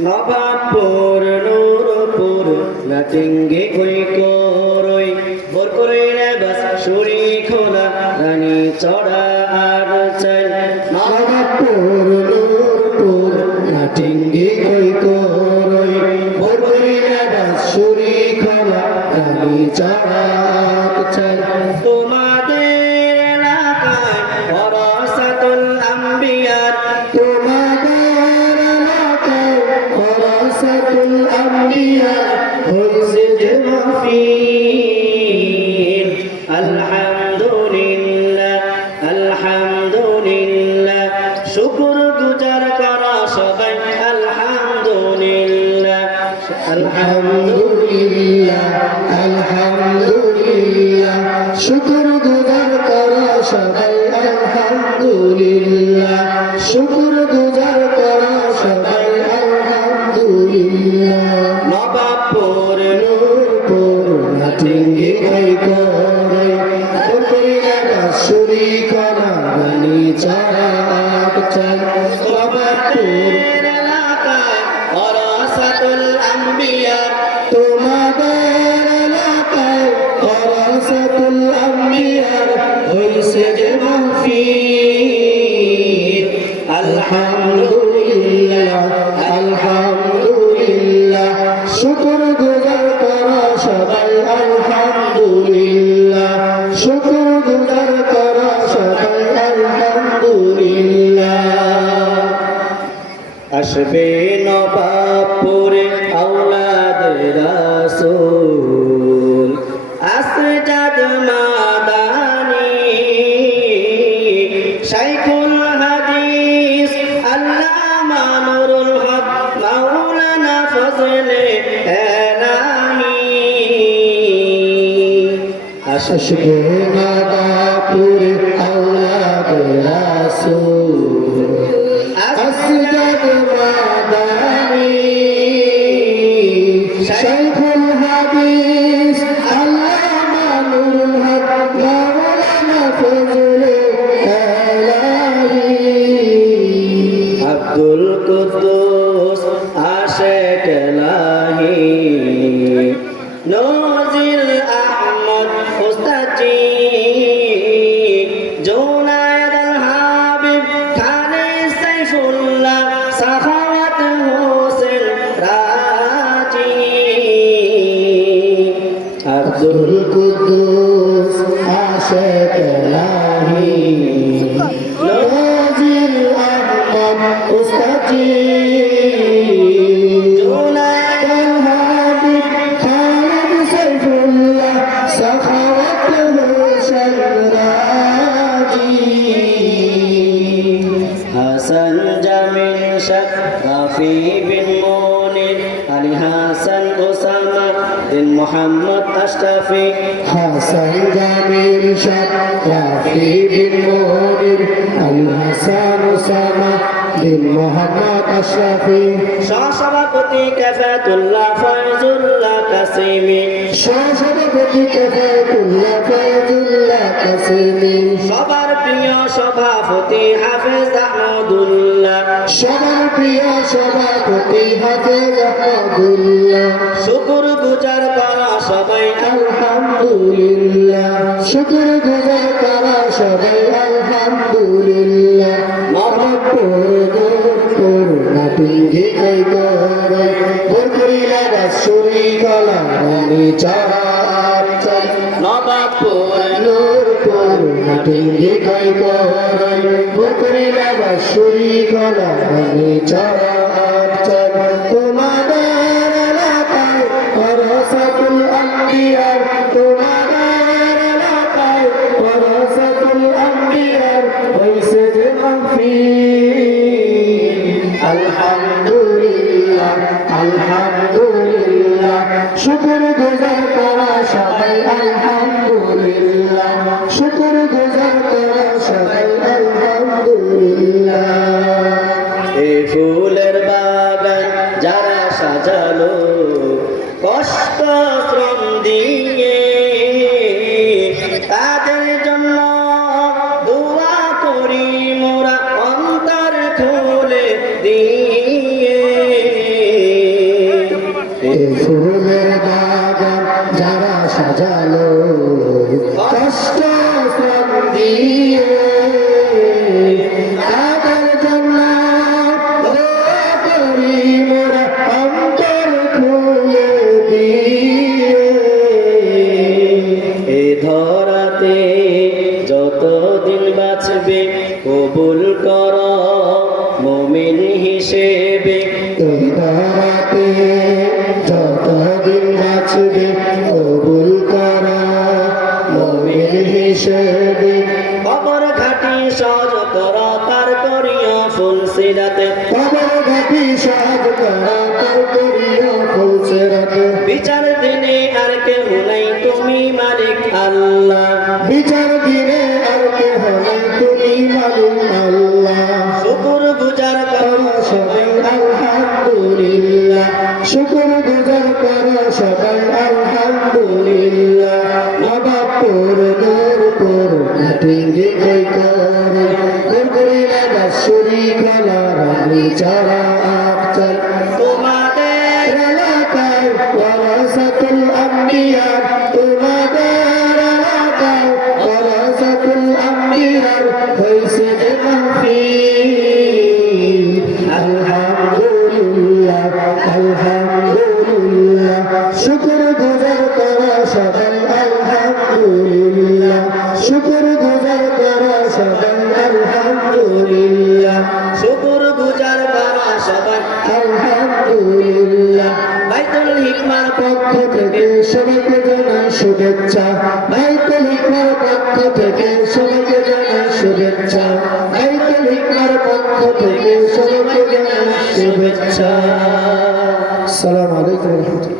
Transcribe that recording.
নবাবপুর নূরপুর নাটিঙ্গে কই করই বর করে বাস সুরি খোলা রানী চড়া আর চাই নবাবপুর নূরপুর নাটিঙ্গে কই করই বর করে বাস সুরি খোলা রানী চড়া আর চাই তোমাদের এলাকায় ওরাসাতুল আম্বিয়ার তোমাদের এলাকায় ওরাসাতুল আম্বিয়া হইছে যে মাহফিল আলহামদুলিল্লাহ আলহামদুলিল্লাহ শুকর গুজার করা সবাই আলহামদুলিল্লাহ আলহামদুলিল্লাহ আলহামদুলিল্লাহ শুকর গুজার করা সবাই আলহামদুলিল্লাহ শুকর গুজার করা সবাই আলহামদুলিল্লাহ নবাবপুর নূরপুর নাটিঙ্গে কই করই বকরিয়া বাঁশুরি করা রানী চড়া আর চাই নবাবপুর এলাকায় ওরাসাতুল আম্বিয়ার তোমাদের এলাকায় ওরাসাতুল আম্বিয়ার হইছে যে মাহফিল আলহামদুলিল্লাহ আলহামদুলিল্লাহ শুকর গুজার করা সবাই আলহামদুলিল্লাহ শুকর গুজার করা সবাই আলহামদুলিল্লাহ আসবে নবাবপুরে আওলাদে রাসূল আসজাদ মাদানী শাইখুল হাদিস আল্লামা নুরুল হক মাওলানা ফজলে এলাহি আসবে নবাবপুর আওলাদে রাসূল আসজাদ মাদানী শাইখুল হাদিস আল্লামা নুরুল হক মাওলানা ফজলে এলাহি আব্দুল কুদ্দুস আশেক এলাহি নজিল আহমদ উস্তাদজি জুনায়েদ আল হাবিব খানে সাইফুল্লাহ সাখাওয়াত হোসেন রাজি আব্দুল কুদ্দুস আশেক এলাহি নজিল আহমদ উস্তাদজি জুনায়েদ আল হাবিব খালিদ সাইফুল্লাহ সাখাওয়াত হোসেন রাজি হাসান জামিল শাহ রাফি বিন মুনির আলী হাসান ওসামা বিন মোহাম্মদ আশরাফি হাসান জামিল শাহ রাফি বিন মুনির আল হাসান ওসামা বিন মোহাম্মদ আশরাফি সহসভাপতি কাফাতুল্লাহ ফয়জুল্লাহ কাসিমি সহসভাপতি কাফাতুল্লাহ ফয়জুল্লাহ কাসিমি সবার প্রিয় সভাপতি হাফেজ আহমদুল্লাহ সবার প্রিয় সভাপতি হাফেজ আহমদুল্লাহ শুকুর গুজার করা সবাই আলহামদুলিল্লাহ শুকর গুজার করা সবাই আলহামদুলিল্লাহ নবাবপুর নাটিঙ্গে কই করই বরকরিয়া বাঁশুরি কলা রানী চড়া আর চাই নবাবপুর নূরপুর নাটিঙ্গে কই করই বরকরিয়া বাঁশুরি কলা রানী চড়া আর চাই তোমাদের এলাকায় ওরাসাতুল আম্বিয়ার তোমাদের এলাকায় ওরাসাতুল আম্বিয়ার হইছে যে মাহফিল আলহামদুলিল্লাহ আলহামদুলিল্লাহ শুকর গুজার করা সবাই আলহামদুলিল্লাহ শুকর গুজার করা সবাই আলহামদুলিল্লাহ এই ফুলের বাগান যারা সাজালো কষ্ট শ্রম দিয়ে তাদের জন্য দোয়া করি মোরা অন্তর খুলে দিয়ে হিসেবে এই ধরাতে যতদিন বাঁচবে কবুল করা মুমিন হিসেবে কবর ঘাটি সহজ কর তার করিও ফুল সিরাতে কবর ঘাটি সহজ করা তার করিও ফুল সিরাতে বিচার দিনে আর কেউ নাই তুমি মালিক আল্লাহ বিচার দিনে আর কেহ নাই তুমি মালিক আল্লাহ শুকুর গুজার করো সবাই আলহামদুলিল্লাহ শুকর গুজার করো সবাই আলহামদুলিল্লাহ নবাবপুর নূরপুর টিঙ্গি কই করে নূরপুরিলা বাসুরি খেলা রানী চারা আফজাল তোমাদের এলাকায় ওয়ারাসাতুল আম্বিয়া তোমাদের এলাকায় ওয়ারাসাতুল আম্বিয়া হইছে মাহফিল আলহামদুলিল্লাহ আলহামদুলিল্লাহ শুকর গুজার করা সবাই আলহামদুলিল্লাহ শুকর গুজার করা সবাই আলহামদুলিল্লাহ শুকুর গুজার করো সবাই আলহামদুলিল্লাহ বাইতুল হিকমার পক্ষ থেকে সবাইকে জানাই শুভেচ্ছা বাইতুল হিকমার পক্ষ থেকে সবাইকে জানাই শুভেচ্ছা বাইতুল হিকমার পক্ষ থেকে সবাইকে জানাই শুভেচ্ছা আসসালামু আলাইকুম ওয়া রাহমাতুল্লাহ